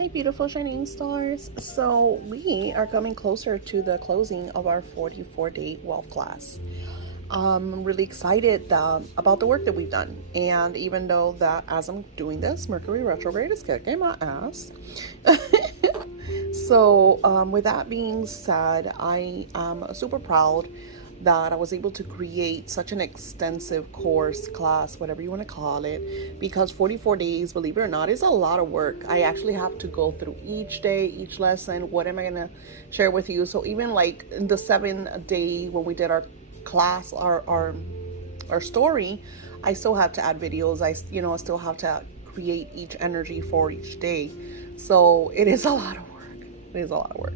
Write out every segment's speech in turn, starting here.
Hi, beautiful shining stars. So we are coming closer to the closing of our 44-day wealth class. I'm really excited about the work that we've done. And even though that as I'm doing this, Mercury retrograde is kicking my ass. So with that being said, I am super proud that I was able to create such an extensive course, class, whatever you want to call it, because 44 days, believe it or not, is a lot of work. I actually have to go through each day, each lesson. What am I going to share with you? So even like in the 7 day when we did our class, our story, I still have to add videos. I still have to create each energy for each day. So it is a lot of work. It is a lot of work.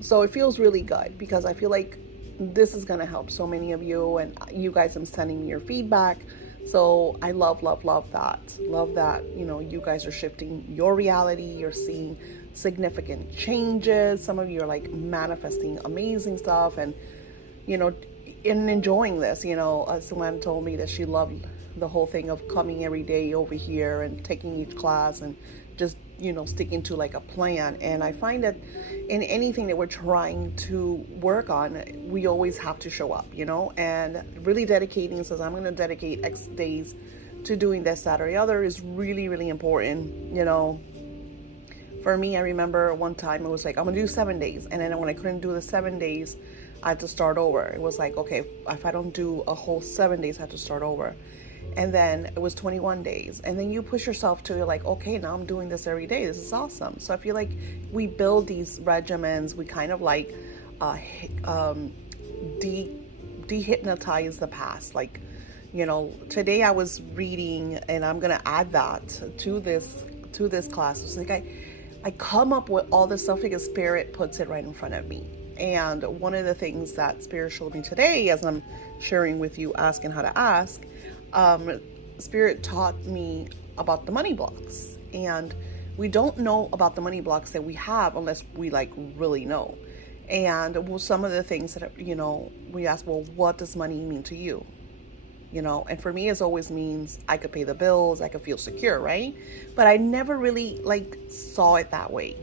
So it feels really good because I feel like this is going to help so many of you, and you guys are sending me your feedback. So I love that. Love that, you guys are shifting your reality. You're seeing significant changes. Some of you are like manifesting amazing stuff and, and enjoying this. Someone told me that she loved the whole thing of coming every day over here and taking each class and just sticking to like a plan. And I find that in anything that we're trying to work on, we always have to show up, and really dedicating, says I'm going to dedicate X days to doing this, that, or the other is really, really important. For me, I remember one time it was like, I'm going to do 7 days. And then when I couldn't do the 7 days, I had to start over. It was like, okay, if I don't do a whole 7 days, I have to start over. And then it was 21 days. And then you push yourself to like, okay, now I'm doing this every day. This is awesome. So I feel like we build these regimens. We kind of like dehypnotize the past. Like, today I was reading, and I'm going to add that to this class. It's like I come up with all this stuff because Spirit puts it right in front of me. And one of the things that Spirit showed me today, as I'm sharing with you, asking how to ask, Spirit taught me about the money blocks. And we don't know about the money blocks that we have unless we like really know. And some of the things that, we ask, well, what does money mean to you? And for me, it always means I could pay the bills, I could feel secure, right? But I never really like saw it that way.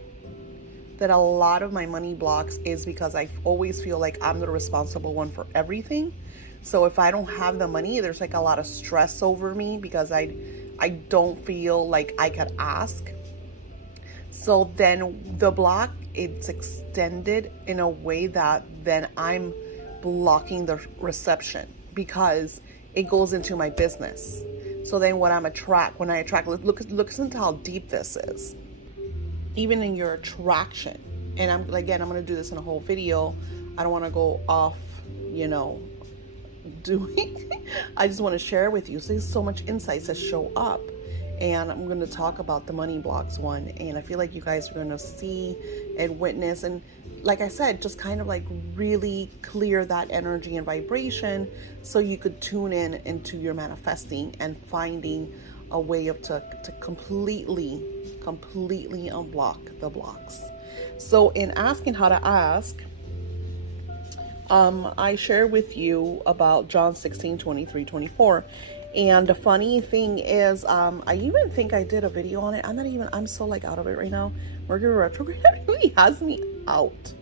That a lot of my money blocks is because I always feel like I'm the responsible one for everything. So if I don't have the money, there's like a lot of stress over me because I don't feel like I could ask. So then the block, it's extended in a way that then I'm blocking the reception because it goes into my business. So then when I attract, look into how deep this is. Even in your attraction. And I'm going to do this in a whole video. I don't want to go off, doing. I just want to share with you. So there's so much insights that show up. And I'm going to talk about the money blocks one. And I feel like you guys are going to see and witness. And like I said, just kind of like really clear that energy and vibration so you could tune in into your manifesting and finding a way to completely unblock the blocks. So in asking how to ask, I share with you about John 16:23-24. And the funny thing is, I even think I did a video on it. I'm so like out of it right now. Mercury retrograde really has me out.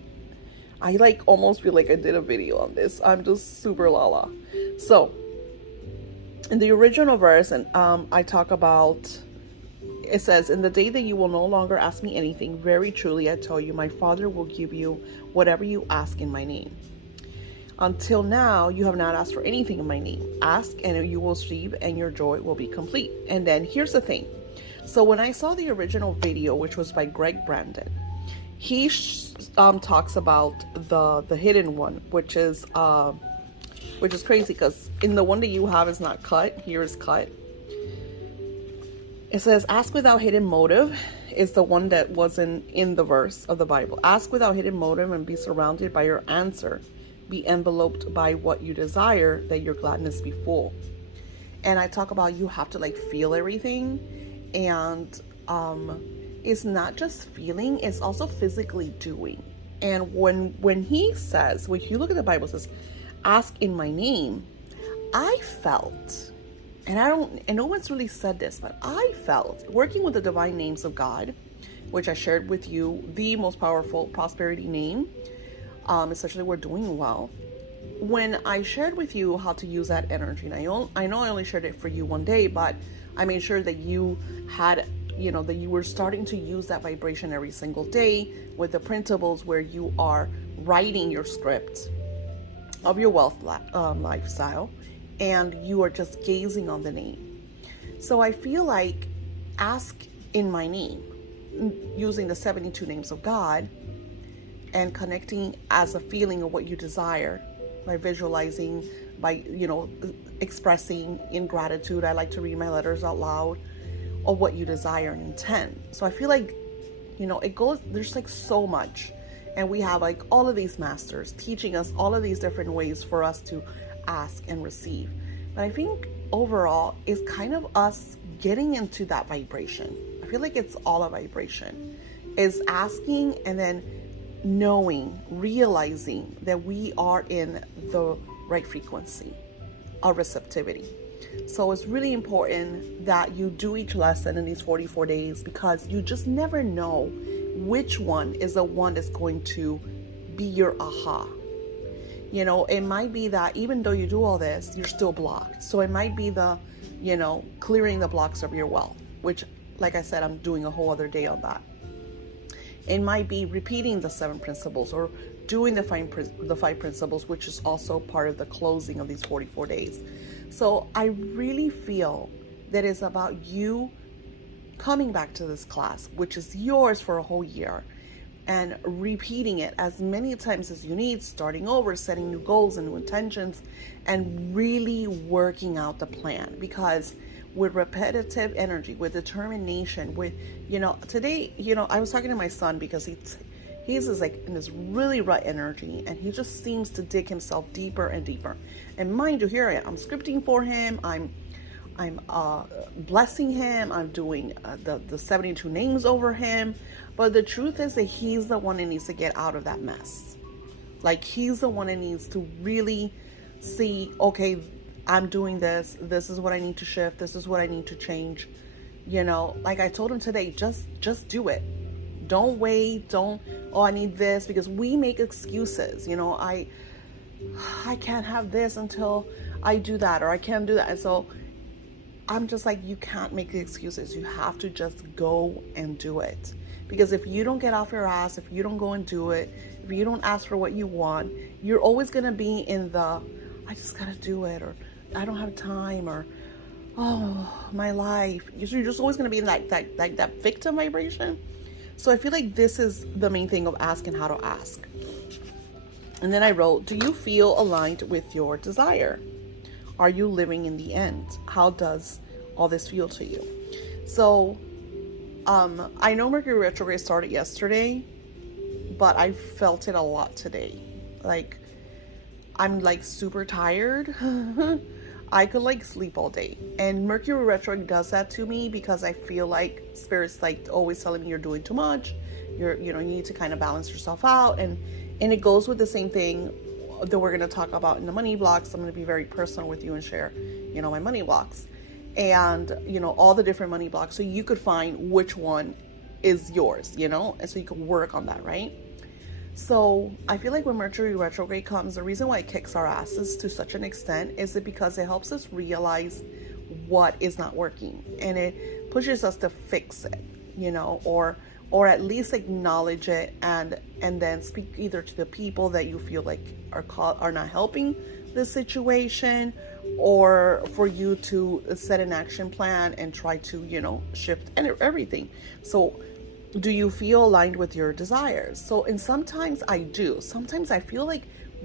I like almost feel like I did a video on this. I'm just super lala. So in the original verse, and I talk about, it says, in the day that you will no longer ask me anything, very truly I tell you, my Father will give you whatever you ask in my name. Until now, you have not asked for anything in my name. Ask and you will receive, and your joy will be complete. And then here's the thing. So when I saw the original video, which was by Greg Brandon, he talks about the hidden one, which is crazy because in the one that you have is not cut. Here is cut. It says, ask without hidden motive is the one that wasn't in the verse of the Bible. Ask without hidden motive and be surrounded by your answer. Be enveloped by what you desire, that your gladness be full. And I talk about you have to like feel everything. And it's not just feeling, it's also physically doing. And when he says, when you look at the Bible, it says, ask in my name, I felt, and no one's really said this, but I felt working with the divine names of God, which I shared with you, the most powerful prosperity name, especially we're doing well. When I shared with you how to use that energy, and I know I only shared it for you one day, but I made sure that you had, that you were starting to use that vibration every single day with the principles where you are writing your script of your wealth lifestyle, and you are just gazing on the name. So I feel like ask in my name, using the 72 names of God, and connecting as a feeling of what you desire by visualizing, by expressing in gratitude. I like to read my letters out loud of what you desire and intend. So I feel like it goes, there's like so much, and we have like all of these masters teaching us all of these different ways for us to ask and receive. But I think overall is kind of us getting into that vibration. I feel like it's all a vibration, is asking and then knowing, realizing that we are in the right frequency of receptivity. So it's really important that you do each lesson in these 44 days, because you just never know which one is the one that's going to be your aha. It might be that even though you do all this, you're still blocked. So it might be the, clearing the blocks of your wealth, which, like I said, I'm doing a whole other day on that. It might be repeating the 7 principles, or doing the 5 principles, which is also part of the closing of these 44 days. So I really feel that it's about you coming back to this class, which is yours for a whole year, and repeating it as many times as you need, starting over, setting new goals and new intentions, and really working out the plan. Because with repetitive energy, with determination, with, today, I was talking to my son, because he's just like in this really rut energy, and he just seems to dig himself deeper and deeper. And mind you, here I am, I'm scripting for him, I'm blessing him, I'm doing the 72 names over him. But the truth is that he's the one that needs to get out of that mess. Like, he's the one that needs to really see, okay, I'm doing this is what I need to shift, this is what I need to change. Like I told him today, just do it. Don't wait, I need this, because we make excuses. I can't have this until I do that, or I can't do that. And so I'm just like, you can't make the excuses. You have to just go and do it. Because if you don't get off your ass, if you don't go and do it, if you don't ask for what you want, you're always going to be in the, I just got to do it, or I don't have time, or, oh, my life. You're just always going to be in that victim vibration. So I feel like this is the main thing of asking how to ask. And then I wrote, do you feel aligned with your desire? Are you living in the end? How does all this feel to you? So, I know Mercury retrograde started yesterday, but I felt it a lot today. Like, I'm like super tired. I could like sleep all day. And Mercury retrograde does that to me, because I feel like Spirit's like always telling me you're doing too much. You need to kind of balance yourself out. And it goes with the same thing that we're going to talk about in the money blocks. I'm going to be very personal with you and share, my money blocks, and, all the different money blocks. So you could find which one is yours, and so you can work on that, right? So I feel like when Mercury retrograde comes, the reason why it kicks our asses to such an extent is it because it helps us realize what is not working, and it pushes us to fix it, or at least acknowledge it, and then speak either to the people that you feel like are not helping the situation, or for you to set an action plan and try to, shift everything. So do you feel aligned with your desires? So, and sometimes I do. Sometimes I feel like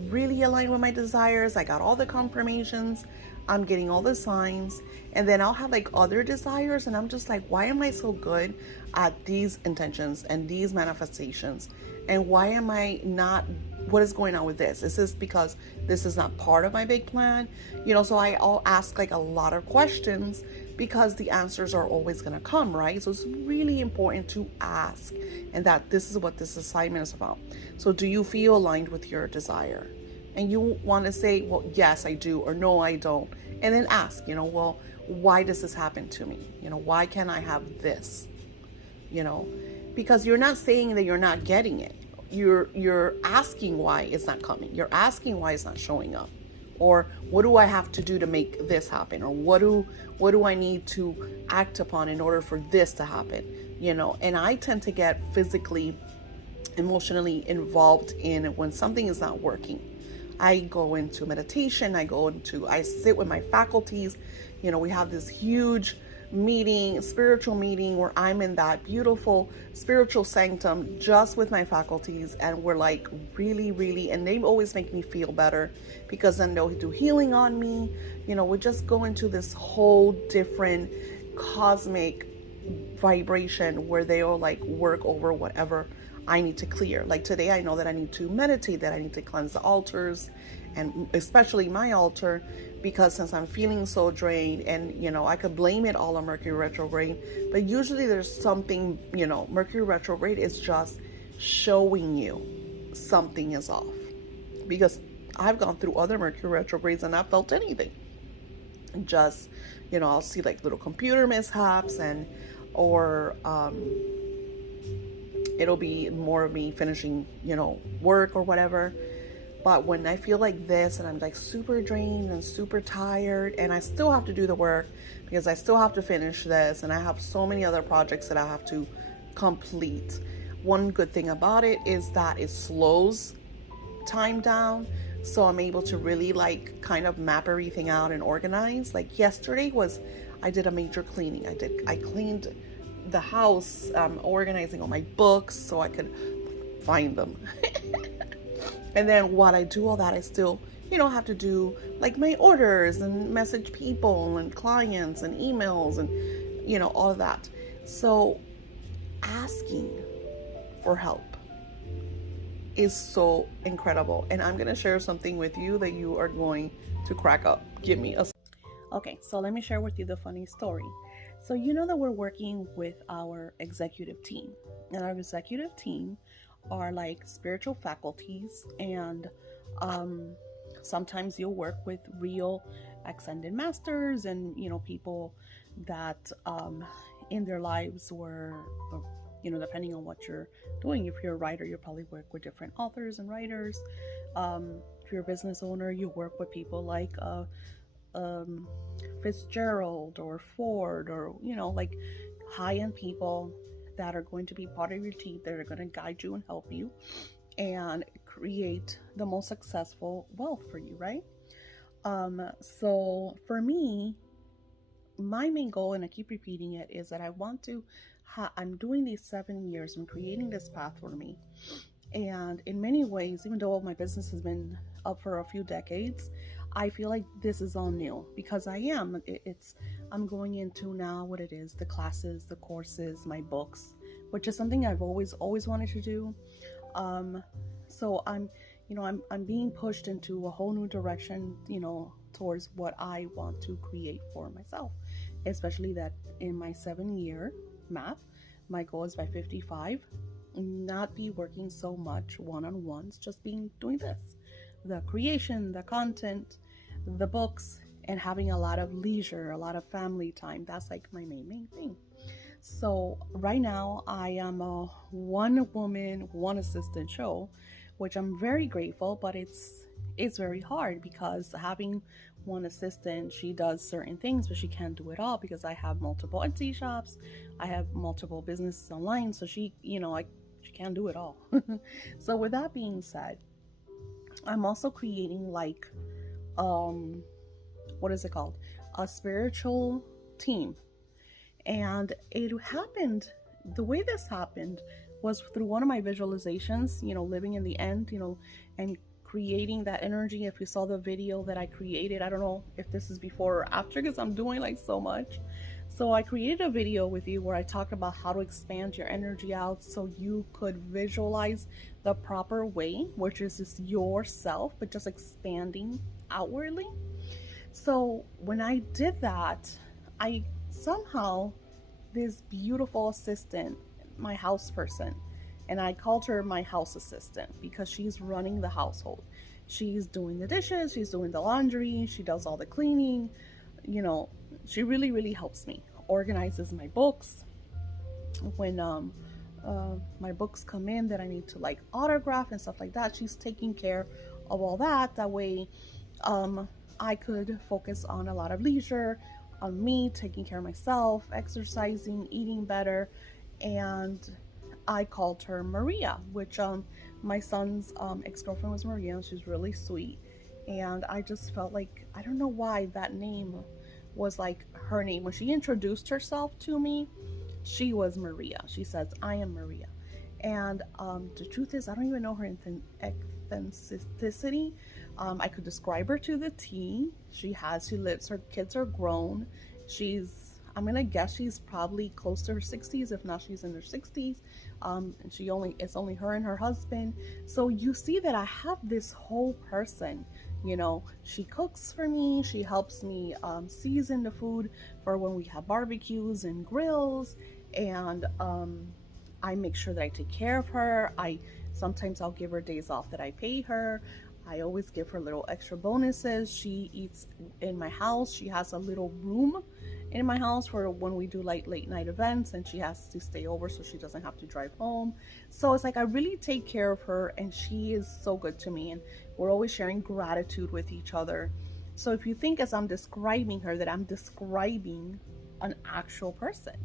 really aligned with my desires. I got all the confirmations. I'm getting all the signs. And then I'll have like other desires, and I'm just like, why am I so good at these intentions and these manifestations? And why am I not, what is going on with this? Is this because this is not part of my big plan? So I'll ask like a lot of questions, because the answers are always going to come, right? So it's really important to ask, and that this is what this assignment is about. So do you feel aligned with your desire? And you want to say, well, yes, I do, or no, I don't. And then ask, well, why does this happen to me? Why can't I have this? because you're not saying that you're not getting it. You're asking why it's not coming. You're asking why it's not showing up. Or what do I have to do to make this happen? Or what do I need to act upon in order for this to happen? And I tend to get physically, emotionally involved in when something is not working. I go into meditation, I sit with my faculties. We have this huge meeting, spiritual meeting, where I'm in that beautiful spiritual sanctum just with my faculties, and we're like really, really, and they always make me feel better, because then they'll do healing on me. We just go into this whole different cosmic vibration where they'll like work over whatever I need to clear. Like today, I know that I need to meditate, that I need to cleanse the altars, and especially my altar, because since I'm feeling so drained, and I could blame it all on Mercury retrograde, but usually there's something, Mercury retrograde is just showing you something is off, because I've gone through other Mercury retrogrades and not felt anything. Just, I'll see like little computer mishaps, or it'll be more of me finishing, work or whatever. But when I feel like this and I'm like super drained and super tired, and I still have to do the work because I still have to finish this, and I have so many other projects that I have to complete. One good thing about it is that it slows time down. So I'm able to really like kind of map everything out and organize. Like yesterday I did a major cleaning. I cleaned the house, organizing all my books so I could find them. And then while I do all that, I still, have to do like my orders and message people and clients and emails and, all of that. So asking for help is so incredible. And I'm going to share something with you that you are going to crack up. Give me a... Okay, so let me share with you the funny story. So that we're working with our executive team, and our executive team are like spiritual faculties, and sometimes you'll work with real ascended masters and people that in their lives were, depending on what you're doing. If you're a writer, you probably work with different authors and writers. If you're a business owner, you work with people like Fitzgerald or Ford, or like high-end people that are going to be part of your team, that are going to guide you and help you and create the most successful wealth for you, right? So for me, my main goal, and I keep repeating it, is that I want to I'm doing these 7 years, I'm creating this path for me. And in many ways, even though my business has been up for a few decades, I feel like this is all new, because I'm going into now what it is, the classes, the courses, my books, which is something I've always wanted to do. So I'm being pushed into a whole new direction, towards what I want to create for myself, especially that in my 7-year map, my goal is by 55, not be working so much one-on-ones, just doing this, the creation, the content, the books, and having a lot of leisure, a lot of family time. That's like my main thing. So right now I am a one woman, one assistant show, which I'm very grateful, but it's very hard, because having one assistant, she does certain things, but she can't do it all, because I have multiple Etsy shops, I have multiple businesses online, so she can't do it all. So with that being said, I'm also creating like what is it called, a spiritual team. And the way this happened was through one of my visualizations, living in the end, and creating that energy. If you saw the video that I created, I don't know if this is before or after, because I'm doing like so much. So I created a video with you where I talked about how to expand your energy out so you could visualize the proper way, which is just yourself, but just expanding outwardly. So when I did that, I somehow, this beautiful assistant, my house person, and I called her my house assistant because she's running the household. She's doing the dishes, she's doing the laundry, she does all the cleaning. She really, really helps me, organizes my books. When my books come in that I need to like autograph and stuff like that, she's taking care of all that. That way, um, I could focus on a lot of leisure, on me taking care of myself, exercising, eating better, and I called her Maria, which my son's ex-girlfriend was Maria, and she's really sweet. And I just felt like I don't know why that name was like her name. When she introduced herself to me, she was Maria. She says, "I am Maria." And the truth is, I don't even know her authenticity. I could describe her to the T. She lives, her kids are grown. I'm gonna guess she's probably close to her 60s, if not, she's in her 60s. And it's only her and her husband. So you see that I have this whole person. She cooks for me. She helps me season the food for when we have barbecues and grills, and I make sure that I take care of her. Sometimes I'll give her days off that I pay her. I always give her little extra bonuses. She eats in my house. She has a little room in my house for when we do like late night events, and she has to stay over so she doesn't have to drive home. So it's like I really take care of her, and she is so good to me, and we're always sharing gratitude with each other. So if you think as I'm describing her that I'm describing an actual person,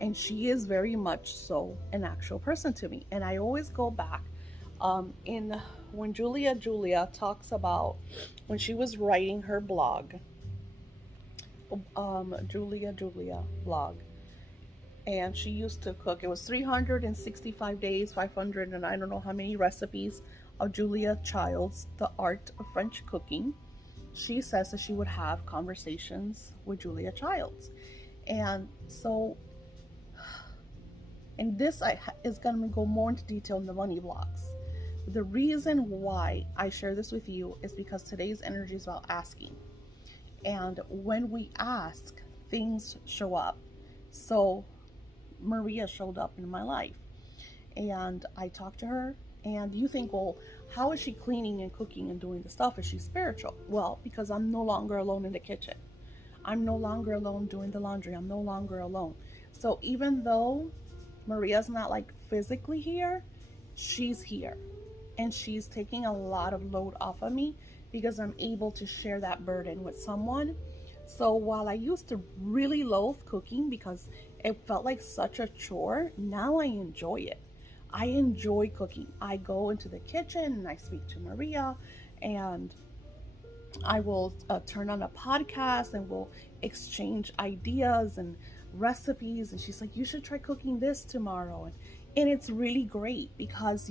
and she is very much so an actual person to me. And I always go back in when Julia talks about when she was writing her blog, Julia blog, and she used to cook. It was 365 days, 500, and I don't know how many recipes of Julia Childs, The Art of French Cooking. She says that she would have conversations with Julia Childs. And so, and this is going to go more into detail in the money blocks. The reason why I share this with you is because today's energy is about asking. And when we ask, things show up. So Maria showed up in my life, and I talked to her, and you think, well, how is she cleaning and cooking and doing the stuff? Is she spiritual? Well, because I'm no longer alone in the kitchen. I'm no longer alone doing the laundry. I'm no longer alone. So even though Maria's not like physically here, she's here, and she's taking a lot of load off of me because I'm able to share that burden with someone. So while I used to really loathe cooking because it felt like such a chore, now I enjoy it. I enjoy cooking. I go into the kitchen and I speak to Maria, and I will turn on a podcast and we'll exchange ideas and recipes. And she's like, "You should try cooking this tomorrow." And it's really great because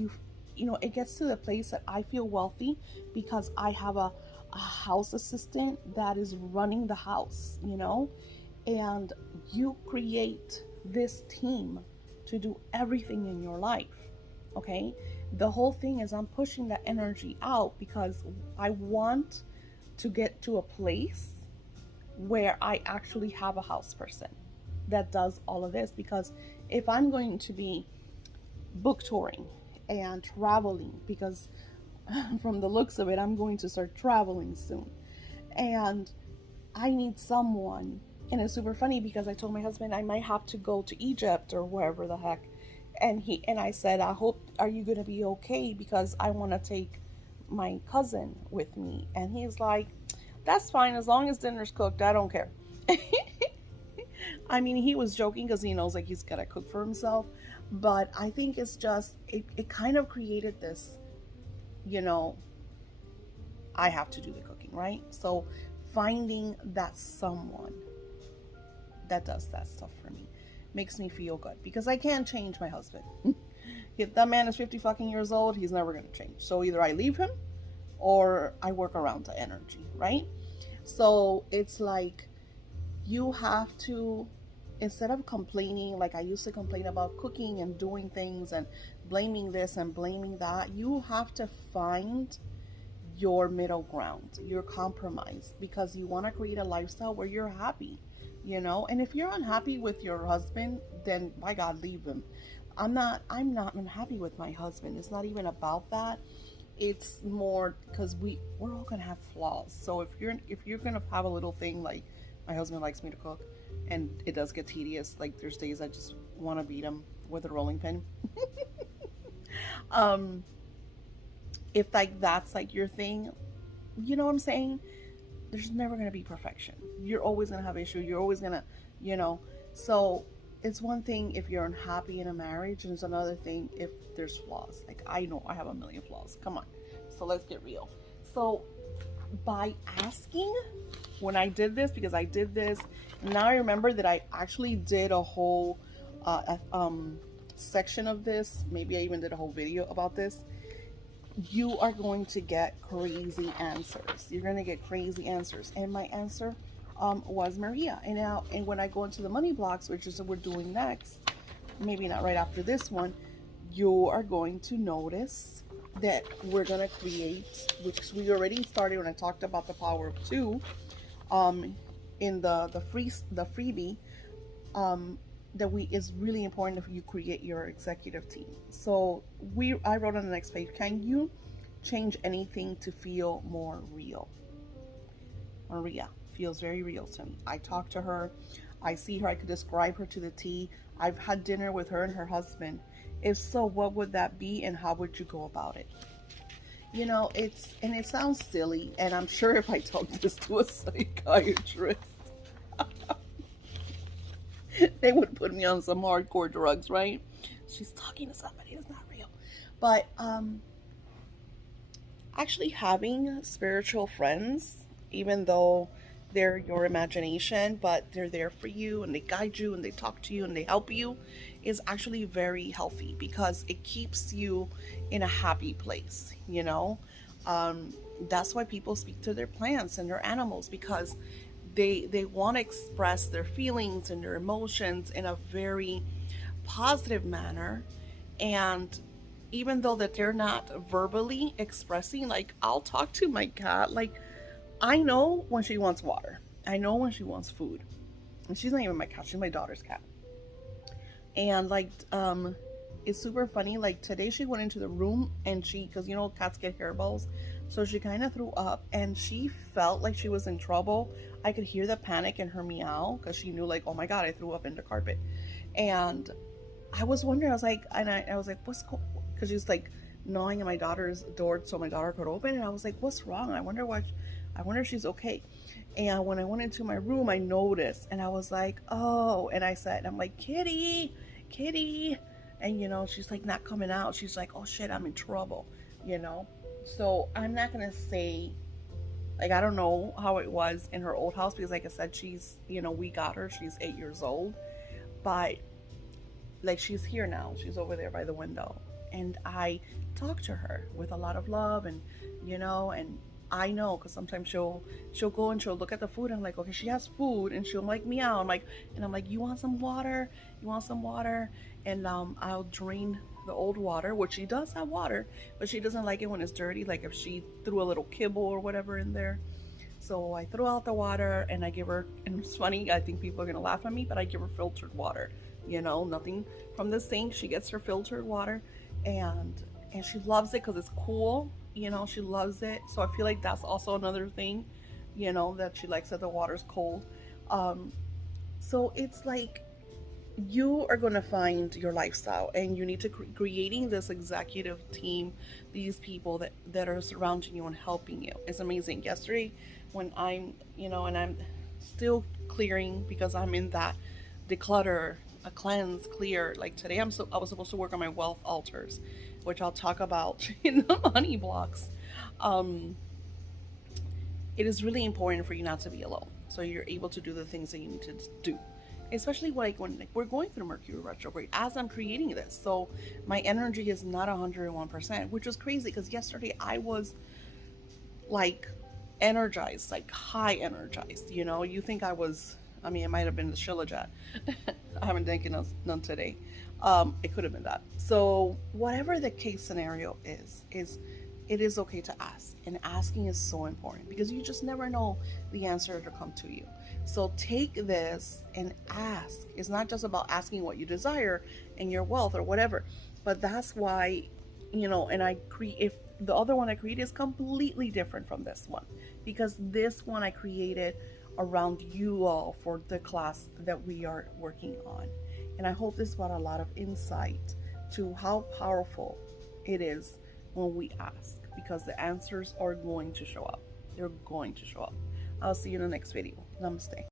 it gets to the place that I feel wealthy because I have a house assistant that is running the house, and you create this team to do everything in your life. Okay. The whole thing is I'm pushing that energy out because I want to get to a place where I actually have a house person that does all of this. Because if I'm going to be book touring and traveling, because from the looks of it, I'm going to start traveling soon, and I need someone. And it's super funny because I told my husband I might have to go to Egypt or wherever the heck, and I said, are you gonna be okay, because I want to take my cousin with me. And he's like, "That's fine, as long as dinner's cooked, I don't care." I mean, he was joking because he knows like he's gotta cook for himself, but I think it's just it kind of created this, I have to do the cooking, right? So finding that someone that does that stuff for me makes me feel good, because I can't change my husband. If that man is 50 fucking years old, he's never going to change. So either I leave him or I work around the energy, right? So it's like you have to, instead of complaining, like I used to complain about cooking and doing things and blaming this and blaming that, you have to find your middle ground, your compromise, because you want to create a lifestyle where you're happy, and if you're unhappy with your husband, then by God, leave him. I'm not unhappy with my husband. It's not even about that. It's more because we're all gonna have flaws. So if you're gonna have a little thing like my husband likes me to cook, and it does get tedious, like there's days I just want to beat him with a rolling pin. um, if like that's like your thing, you know what I'm saying? There's never gonna be perfection. You're always gonna have issues. You're always gonna, you know. So it's one thing if you're unhappy in a marriage, and it's another thing if there's flaws. Like I know I have a million flaws. Come on. So let's get real. So by asking, when I did this, because I did this, now I remember that I actually did a whole section of this. Maybe I even did a whole video about this. You are going to get crazy answers. You're going to get crazy answers. And my answer was Maria. And now, and when I go into the money blocks, which is what we're doing next, maybe not right after this one, you are going to notice that we're going to create, which we already started when I talked about the power of two, in the freebie, that is really important if you create your executive team. So I wrote on the next page, can you change anything to feel more real? Maria feels very real to me. I talk to her, I see her, I could describe her to the T. I've had dinner with her and her husband. If so, what would that be and how would you go about it? You know, it sounds silly, and I'm sure if I told this to a psychiatrist, they would put me on some hardcore drugs, right? She's talking to somebody that's not real. But actually having spiritual friends, even though they're your imagination, but they're there for you and they guide you and they talk to you and they help you, is actually very healthy because it keeps you in a happy place, you know? That's why people speak to their plants and their animals, because they want to express their feelings and their emotions in a very positive manner. And even though that they're not verbally expressing, like I'll talk to my cat, like I know when she wants water, I know when she wants food, and she's not even my cat, she's my daughter's cat. And like it's super funny, like today she went into the room and because you know cats get hairballs, so she kind of threw up and she felt like she was in trouble. I could hear the panic in her meow because she knew, like, oh my god, I threw up in the carpet. And I was wondering, I was like, I was like, what's going, because she was like gnawing at my daughter's door so my daughter could open, and I was like, what's wrong? I wonder if she's okay. And when I went into my room, I noticed, and I was like, oh, and I said, I'm like, kitty, and you know, she's like not coming out. She's like, oh shit, I'm in trouble, you know. So I'm not gonna say, like, I don't know how it was in her old house, because like I said, she's, you know, we got her, she's 8 years old, but like she's here now, she's over there by the window, and I talk to her with a lot of love, and you know, and I know because sometimes she'll go and she'll look at the food, and I'm like, okay, she has food, and she'll like meow. I'm like, you want some water? And I'll drain the old water, which she does have water, but she doesn't like it when it's dirty, like if she threw a little kibble or whatever in there. So I throw out the water and I give her, and it's funny, I think people are gonna laugh at me, but I give her filtered water, you know, nothing from the sink. She gets her filtered water, and she loves it because it's cool, you know, she loves it. So I feel like that's also another thing, you know, that she likes, that the water's cold. So it's like, you are going to find your lifestyle, and you need to creating this executive team, these people that are surrounding you and helping you. It's amazing. Yesterday when I'm, you know, and I'm still clearing, because I'm in that declutter, a cleanse, clear, like today I was supposed to work on my wealth altars, which I'll talk about in the money blocks. It is really important for you not to be alone, so you're able to do the things that you need to do, especially like when we're going through Mercury retrograde as I'm creating this. So my energy is not 101%, which was crazy because yesterday I was like energized, like high energized, you know. You think I was, I mean, it might have been the Shilajit. I haven't taken none today. It could have been that. So whatever the case scenario is it is okay to ask, and asking is so important because you just never know the answer to come to you. So take this and ask. It's not just about asking what you desire and your wealth or whatever, but that's why, you know, and if the other one I created is completely different from this one, because this one I created around you all for the class that we are working on. And I hope this brought a lot of insight to how powerful it is when we ask, because the answers are going to show up. They're going to show up. I'll see you in the next video. Namaste.